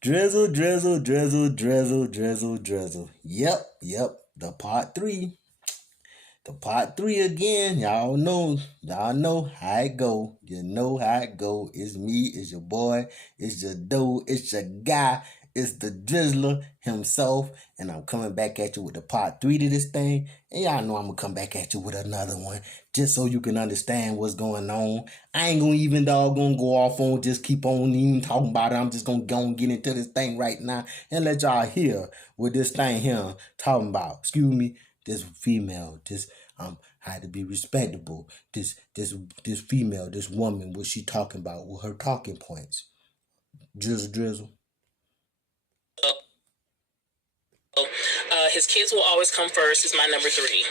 Drizzle, drizzle, drizzle, drizzle, drizzle, drizzle. Yep. The part three. The part three again. Y'all know how it go. You know how it go. It's me, it's your boy, it's your dude, it's your guy, it's the Drizzler himself. And I'm coming back at you with the part three to this thing. And y'all know I'm gonna come back at you with another one. Just so you can understand what's going on. I ain't gonna even gonna go off on just keep on even talking about it. I'm just gonna go and get into this thing right now and let y'all hear what this thing here talking about. Excuse me, this female, this had to be respectable. This female, this woman, what she talking about with her talking points. Drizzle. His kids will always come first is my number 3.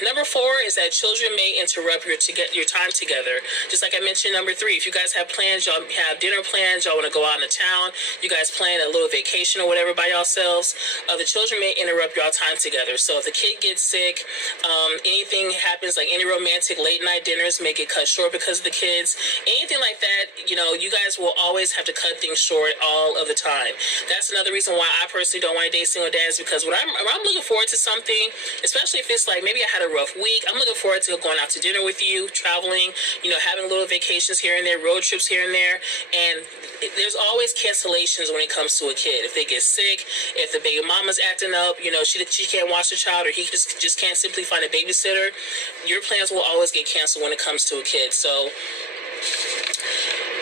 Number 4 is that children may interrupt your time together. Just like I mentioned, number 3, if you guys have plans, y'all have dinner plans, y'all want to go out into town, you guys plan a little vacation or whatever by yourselves, the children may interrupt y'all time together. So if the kid gets sick, anything happens, like any romantic late night dinners may get cut short because of the kids. Anything like that, you guys will always have to cut things short all of the time. That's another reason why I personally don't want to date single dads, because when I'm looking forward to something, especially if it's like maybe I had a rough week, I'm looking forward to going out to dinner with you, traveling, having little vacations here and there, road trips here and there. And there's always cancellations when it comes to a kid. If they get sick, if the baby mama's acting up, she can't watch the child, or he just can't simply find a babysitter, your plans will always get canceled when it comes to a kid. So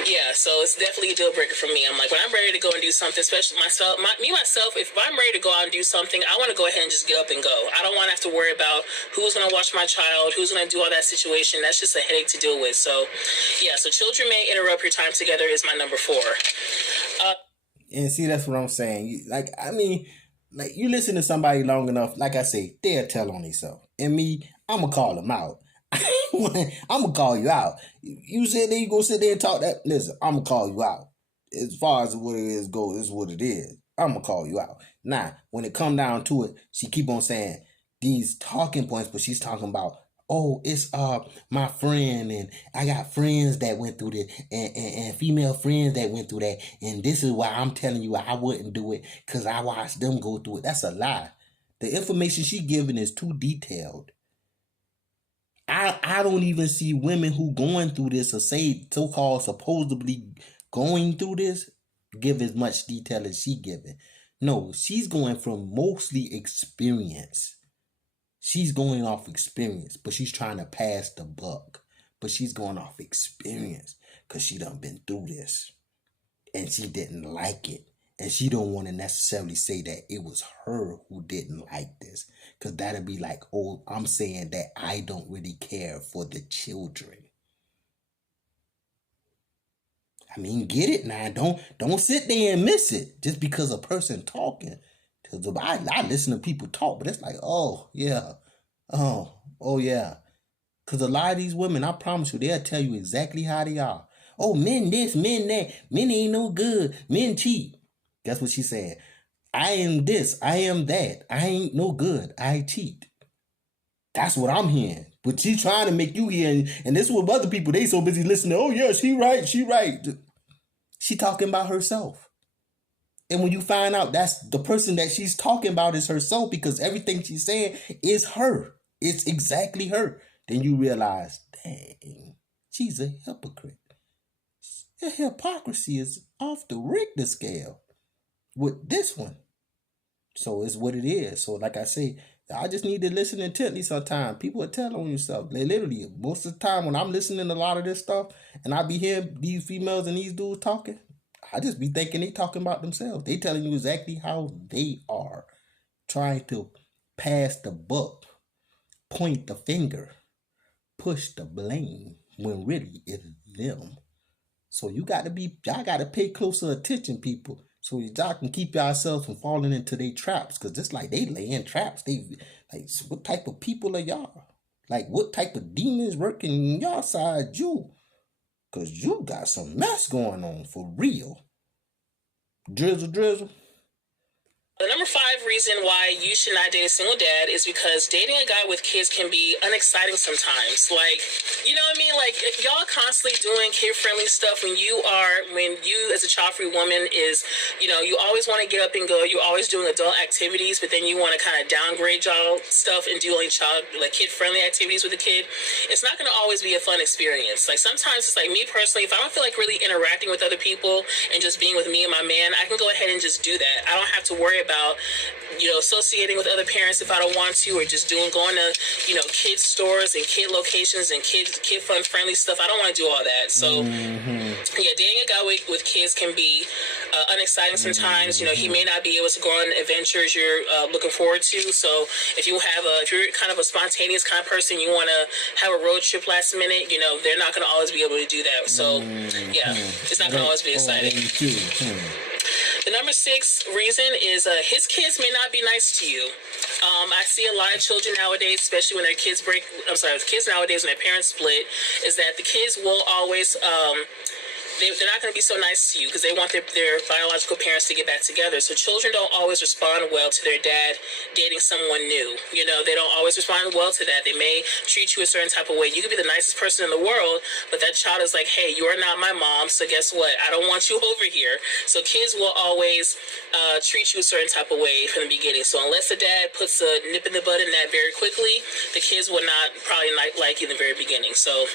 yeah, so it's definitely a deal breaker for me. I'm like, when I'm ready to go and do something, especially myself, if I'm ready to go out and do something, I want to go ahead and just get up and go. I don't want to have to worry about who's going to watch my child, who's going to do all that situation. That's just a headache to deal with. So yeah, so children may interrupt your time together is my number 4. And see, that's what I'm saying. Like you listen to somebody long enough, like I say, they'll tell on themselves. And me, I'm going to call them out. I'm gonna call you out. You said that you gonna sit there and talk that. Listen, I'm gonna call you out. As far as what it is goes, this is what it is. I'm gonna call you out. Now, when it come down to it, she keep on saying these talking points, but she's talking about, oh, it's my friend, and I got friends that went through this, and female friends that went through that, and this is why I'm telling you I wouldn't do it, because I watched them go through it. That's a lie. The information she giving is too detailed. I don't even see women who going through this, or say so-called supposedly going through this, give as much detail as she giving. No, she's going from mostly experience. She's going off experience, but she's trying to pass the buck. But she's going off experience because she done been through this. And she didn't like it. And she don't want to necessarily say that it was her who didn't like this. Because that'd be like, oh, I'm saying that I don't really care for the children. I mean, get it now. Don't sit there and miss it just because a person talking. Because I listen to people talk, but it's like, oh, yeah. Oh, yeah. Because a lot of these women, I promise you, they'll tell you exactly how they are. Oh, men this, men that. Men ain't no good. Men cheat. That's what she's saying. I am this. I am that. I ain't no good. I cheat. That's what I'm hearing. But she's trying to make you hear. And this is what other people, they so busy listening. Oh, yeah, she right. She right. She talking about herself. And when you find out that's the person that she's talking about is herself, because everything she's saying is her. It's exactly her. Then you realize, dang, she's a hypocrite. Her hypocrisy is off the Richter scale with this one. So it's what it is. So like I say, I just need to listen intently sometimes. People will tell on yourself. They literally, most of the time when I'm listening to a lot of this stuff and I be hearing these females and these dudes talking, I just be thinking they talking about themselves. They telling you exactly how they are. Trying to pass the buck, point the finger, push the blame when really it's them. So y'all got to pay closer attention, people. So y'all can keep yourselves from falling into their traps. Because just like they laying traps. They like, what type of people are y'all? Like, what type of demons working y'all side you? Because you got some mess going on for real. Drizzle. The number 5 reason why you should not date a single dad is because dating a guy with kids can be unexciting sometimes. Like, you know what I mean? Like, if y'all constantly doing kid-friendly stuff when you as a child-free woman is, you always want to get up and go. You're always doing adult activities, but then you want to kind of downgrade y'all stuff and do only kid-friendly activities with a kid. It's not going to always be a fun experience. Like, sometimes it's like me personally, if I don't feel like really interacting with other people and just being with me and my man, I can go ahead and just do that. I don't have to worry about associating with other parents if I don't want to, or just going to kid stores and kid locations and kid fun friendly stuff. I don't want to do all that. So yeah, dating a guy with kids can be unexciting sometimes. He may not be able to go on adventures you're looking forward to. So if you're kind of a spontaneous kind of person, you want to have a road trip last minute, they're not going to always be able to do that. So yeah, it's not going to always be exciting. The number 6 reason is his kids may not be nice to you. I see a lot of children nowadays, especially when kids nowadays when their parents split, is that the kids will always they're not going to be so nice to you because they want their biological parents to get back together. So children don't always respond well to their dad dating someone new. They don't always respond well to that. They may treat you a certain type of way. You could be the nicest person in the world, but that child is like, hey, you are not my mom, so guess what? I don't want you over here. So kids will always treat you a certain type of way from the beginning. So unless the dad puts a nip in the bud in that very quickly, the kids will probably not like you in the very beginning. So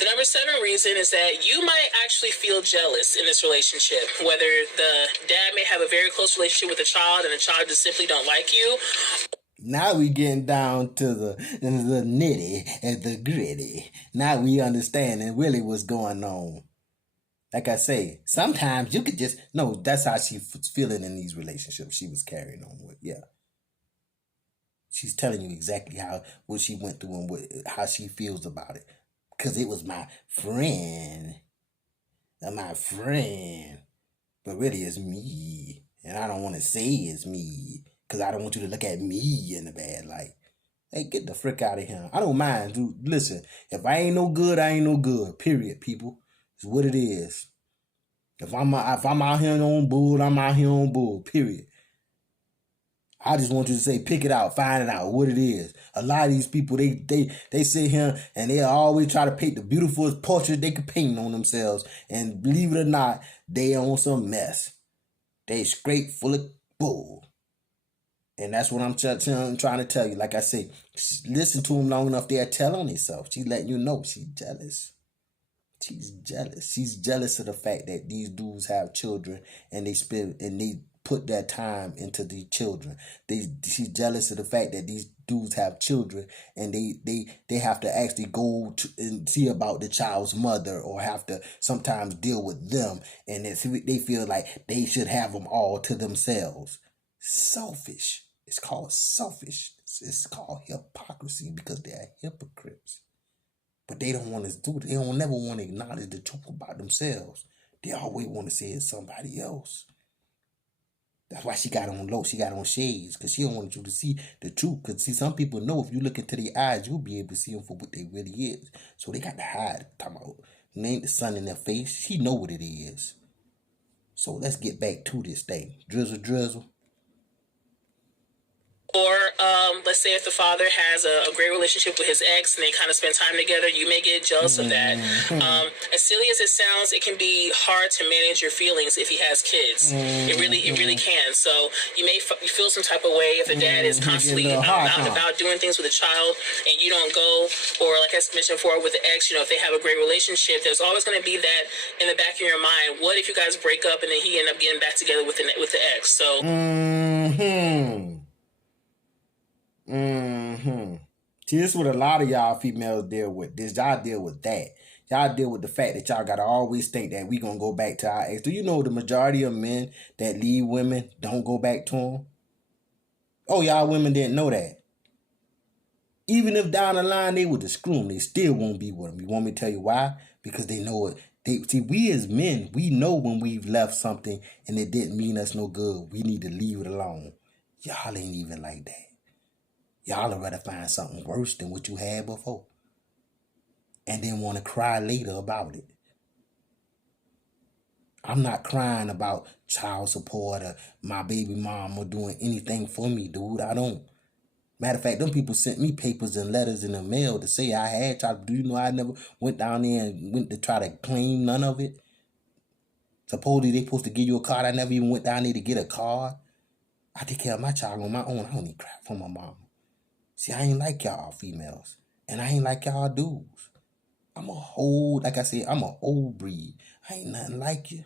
the number 7 reason is that you might actually feel jealous in this relationship, whether the dad may have a very close relationship with the child and the child just simply don't like you. Now we getting down to the nitty and the gritty. Now we understanding really what's going on. Like I say, sometimes you could just, no, that's how she was feeling in these relationships she was carrying on with. Yeah. She's telling you exactly what she went through and how she feels about it. Because it was my friend. But really it's me. And I don't want to say it's me. Because I don't want you to look at me in a bad light. Hey, get the frick out of here. I don't mind, dude. Listen, if I ain't no good, I ain't no good. Period, people. It's what it is. If I'm out here on bull, I'm out here on bull. Period. I just want you to say, pick it out, find it out, what it is. A lot of these people, they sit here and they always try to paint the beautifulest portrait they can paint on themselves. And believe it or not, they on some mess. They straight full of bull. And that's what I'm trying to tell you. Like I say, listen to them long enough, they'll tell on themselves. She's letting you know she's jealous. She's jealous. She's jealous of the fact that these dudes have children and they put their time into the children. She's jealous of the fact that these dudes have children and they have to actually go and see about the child's mother or have to sometimes deal with them, and they feel like they should have them all to themselves. Selfish. It's called selfish. It's called hypocrisy because they're hypocrites. But they don't want to do it. They don't never want to acknowledge the truth about themselves. They always want to say it's somebody else. That's why she got on low. She got on shades because she don't want you to see the truth. Because see, some people know if you look into their eyes, you'll be able to see them for what they really is. So they got to hide. Talking about name the sun in their face. She know what it is. So let's get back to this thing. Drizzle. Or let's say if the father has a great relationship with his ex and they kind of spend time together, you may get jealous of that. As silly as it sounds, it can be hard to manage your feelings if he has kids. It really can. So you may feel some type of way if the dad is constantly out and about doing things with a child and you don't go. Or like I mentioned before with the ex, if they have a great relationship, there's always going to be that in the back of your mind. What if you guys break up and then he end up getting back together with the ex? So. See, this is what a lot of y'all females deal with. Y'all deal with that. Y'all deal with the fact that y'all gotta always think that we gonna go back to our ex. Do you know the majority of men that leave women don't go back to them? Oh, y'all women didn't know that. Even if down the line they would screw them, they still won't be with them. You want me to tell you why? Because they know it. See, we as men, we know when we've left something and it didn't mean us no good. We need to leave it alone. Y'all ain't even like that. Y'all would rather find something worse than what you had before. And then want to cry later about it. I'm not crying about child support or my baby mama doing anything for me, dude. I don't. Matter of fact, them people sent me papers and letters in the mail to say I had child. Do you know I never went down there and went to try to claim none of it? Supposedly they supposed to give you a card. I never even went down there to get a card. I take care of my child on my own. I don't need crap from my mama. See, I ain't like y'all females. And I ain't like y'all dudes. Like I said, I'm a old breed. I ain't nothing like you.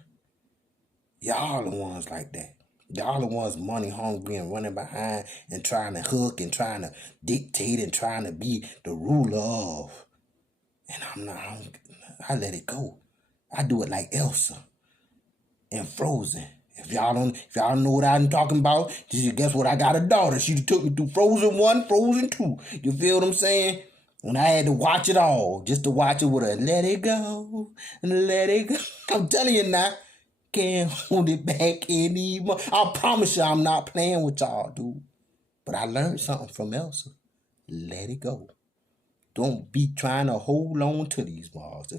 Y'all the ones like that. Y'all the ones money hungry and running behind and trying to hook and trying to dictate and trying to be the ruler of. And I let it go. I do it like Elsa and Frozen. If y'all know what I'm talking about, just guess what? I got a daughter. She took me through Frozen 1, Frozen 2. You feel what I'm saying? And I had to watch it all, just to watch it with a let it go, let it go. I'm telling you now, can't hold it back anymore. I promise you I'm not playing with y'all, dude. But I learned something from Elsa. Let it go. Don't be trying to hold on to these balls.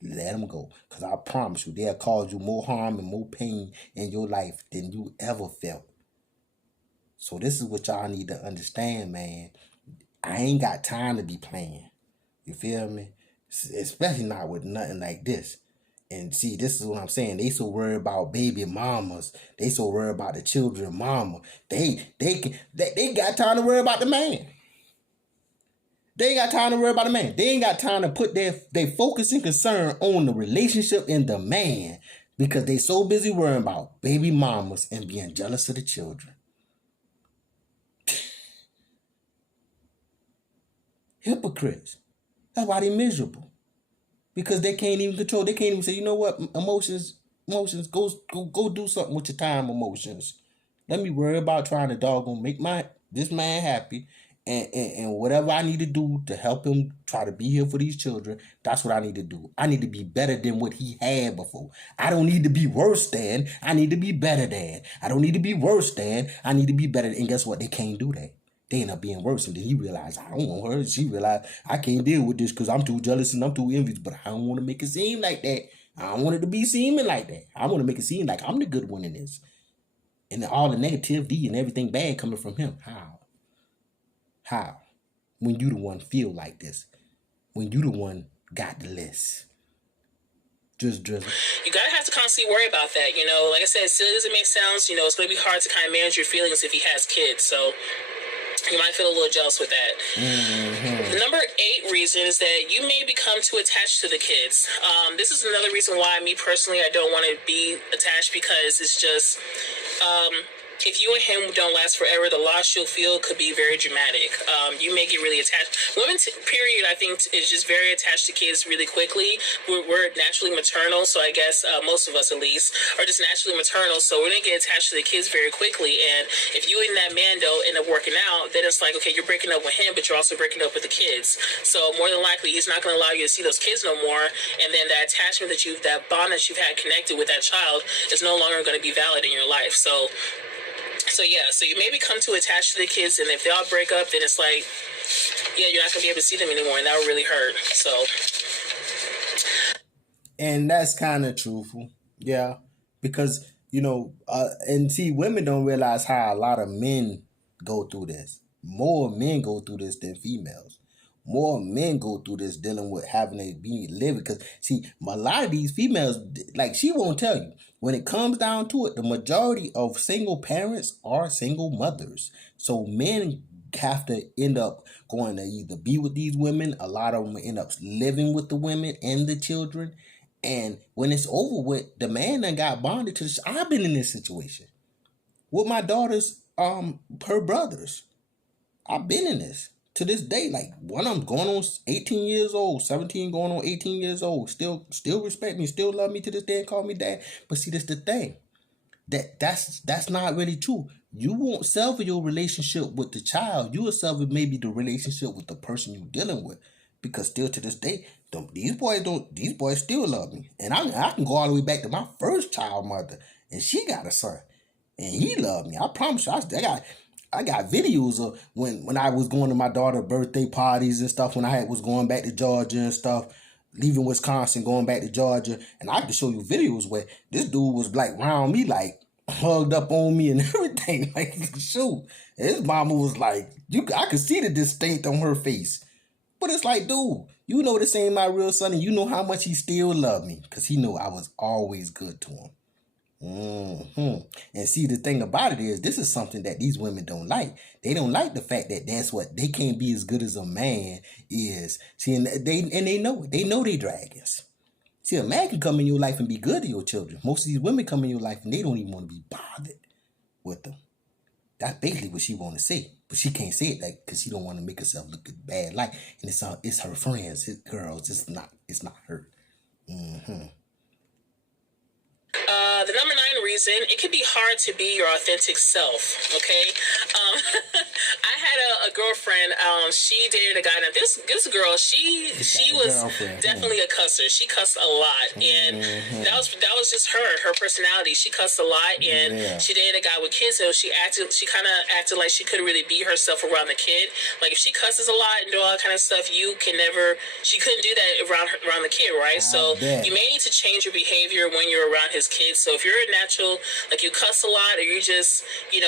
Let them go. Because I promise you, they'll cause you more harm and more pain in your life than you ever felt. So this is what y'all need to understand, man. I ain't got time to be playing. You feel me? Especially not with nothing like this. And see, this is what I'm saying. They so worried about baby mamas. They so worried about the children mama. They got time to worry about the man. They ain't got time to worry about the man. They ain't got time to put their focus and concern on the relationship and the man because they so busy worrying about baby mamas and being jealous of the children. Hypocrites. That's why they miserable. Because they can't even control. They can't even say, you know what, emotions, go do something with your time, emotions. Let me worry about trying to doggone make this man happy. And whatever I need to do to help him try to be here for these children, that's what I need to do. I need to be better than what he had before. I don't need to be worse than. I need to be better than. I don't need to be worse than. I need to be better than. And guess what? They can't do that. They end up being worse. And then he realized, I don't want her. She realized, I can't deal with this because I'm too jealous and I'm too envious. But I don't want to make it seem like that. I don't want it to be seeming like that. I want to make it seem like I'm the good one in this. And all the negativity and everything bad coming from him. How? When you the one feel like this. When you the one got the list. Just Drizzle. You gotta have to constantly worry about that, you know. Like I said, silly as it may sound, you know, it's gonna be hard to kind of manage your feelings if he has kids. So you might feel a little jealous with that. Mm-hmm. Number 8 reason is that you may become too attached to the kids. This is another reason why me personally, I don't want to be attached because it's just... if you and him don't last forever, the loss you'll feel could be very dramatic. You may get really attached. Women, period, I think, is just very attached to kids really quickly. We're naturally maternal, so I guess most of us, at least, are just naturally maternal. So we're going to get attached to the kids very quickly. And if you and that man don't end up working out, then it's like, okay, you're breaking up with him, but you're also breaking up with the kids. So more than likely, he's not going to allow you to see those kids no more. And then that attachment that bond that you've had connected with that child is no longer going to be valid in your life. So you may become too attached to the kids, and if they all break up, then it's like, yeah, you're not going to be able to see them anymore, and that would really hurt. So. And that's kind of truthful. Yeah. Because, you know, and see, women don't realize how a lot of men go through this. More men go through this than females. More men go through this dealing with having to be living. Because, see, a lot of these females, like, she won't tell you. When it comes down to it, the majority of single parents are single mothers. So men have to end up going to either be with these women. A lot of them end up living with the women and the children. And when it's over with, the man done got bonded to I've been in this situation with my daughters, her brothers. I've been in this. To this day, like one of them going on 18 years old, 17 going on 18 years old, still respect me, still love me to this day and call me dad. But see, that's the thing. That's not really true. You won't sever your relationship with the child. You will sever maybe the relationship with the person you're dealing with. Because still to this day, these boys still love me. And I can go all the way back to my first child mother. And she got a son. And he loved me. I promise you, I got videos of when I was going to my daughter's birthday parties and stuff, when I was going back to Georgia and stuff. leaving Wisconsin, going back to Georgia, and I can show you videos where this dude was like around me, like hugged up on me and everything. Like, shoot, and his mama was like, I could see the distinct on her face. But it's like, dude, you know this ain't my real son, and you know how much he still loved me, because he knew I was always good to him. And see, the thing about it is, this is something that these women don't like. They don't like the fact that that's what they can't be as good as a man is. See, and they know it. They know they dragons. See, a man can come in your life and be good to your children. Most of these women come in your life and they don't even want to be bothered with them. That's basically what she want to say, but she can't say it like because she don't want to make herself look bad. Like, and it's her friends, his girls. It's not her. The number 9 reason, it can be hard to be your authentic self, okay? I had a girlfriend, she dated a guy. Now, this girl, she was definitely a cusser. She cussed a lot, and that was just her personality. She cussed a lot, and she dated a guy with kids, so she kind of acted like she couldn't really be herself around the kid. Like, if she cusses a lot and do all that kind of stuff, she couldn't do that around the kid, right? So you may need to change your behavior when you're around his kids. So if you're a natural, like you cuss a lot, or you just,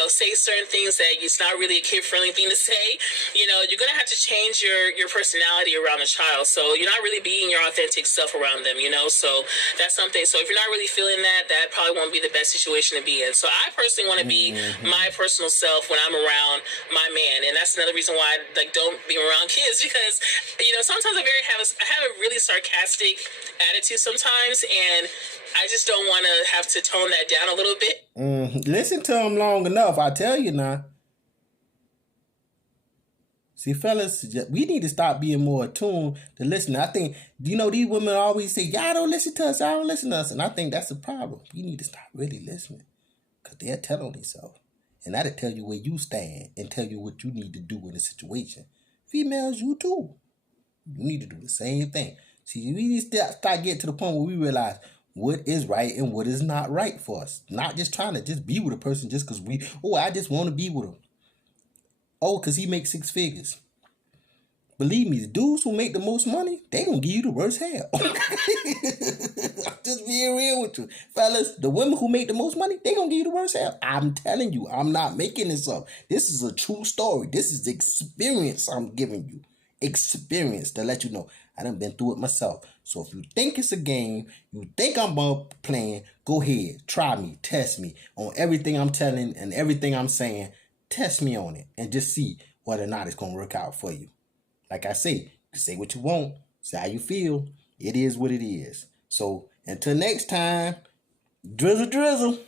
say certain things that it's not really a kid-friendly thing to say, you're going to have to change your personality around a child. So you're not really being your authentic self around them, So that's something. So if you're not really feeling that probably won't be the best situation to be in. So I personally want to be my personal self when I'm around my man. And that's another reason why I don't be around kids, because, sometimes I have a really sarcastic attitude sometimes, and I just don't want to have to tone that down a little bit. Listen to him long enough, I tell you now. See, fellas, we need to stop being more attuned to listening. I think, these women always say, y'all don't listen to us, y'all don't listen to us. And I think that's the problem. We need to stop really listening, because they'll tell on themselves. And that'll tell you where you stand and tell you what you need to do in a situation. Females, you too. You need to do the same thing. See, we need to start getting to the point where we realize what is right and what is not right for us. Not just trying to just be with a person just because I just want to be with him. Oh, because he makes 6 figures. Believe me, the dudes who make the most money, they gonna give you the worst hell. Just being real with you. Fellas, the women who make the most money, they gonna give you the worst hell. I'm telling you, I'm not making this up. This is a true story. This is experience I'm giving you. Experience to let you know. I done been through it myself. So if you think it's a game, you think I'm playing, go ahead. Try me. Test me on everything I'm telling and everything I'm saying. Test me on it and just see whether or not it's going to work out for you. Like I say what you want. Say how you feel. It is what it is. So until next time, drizzle.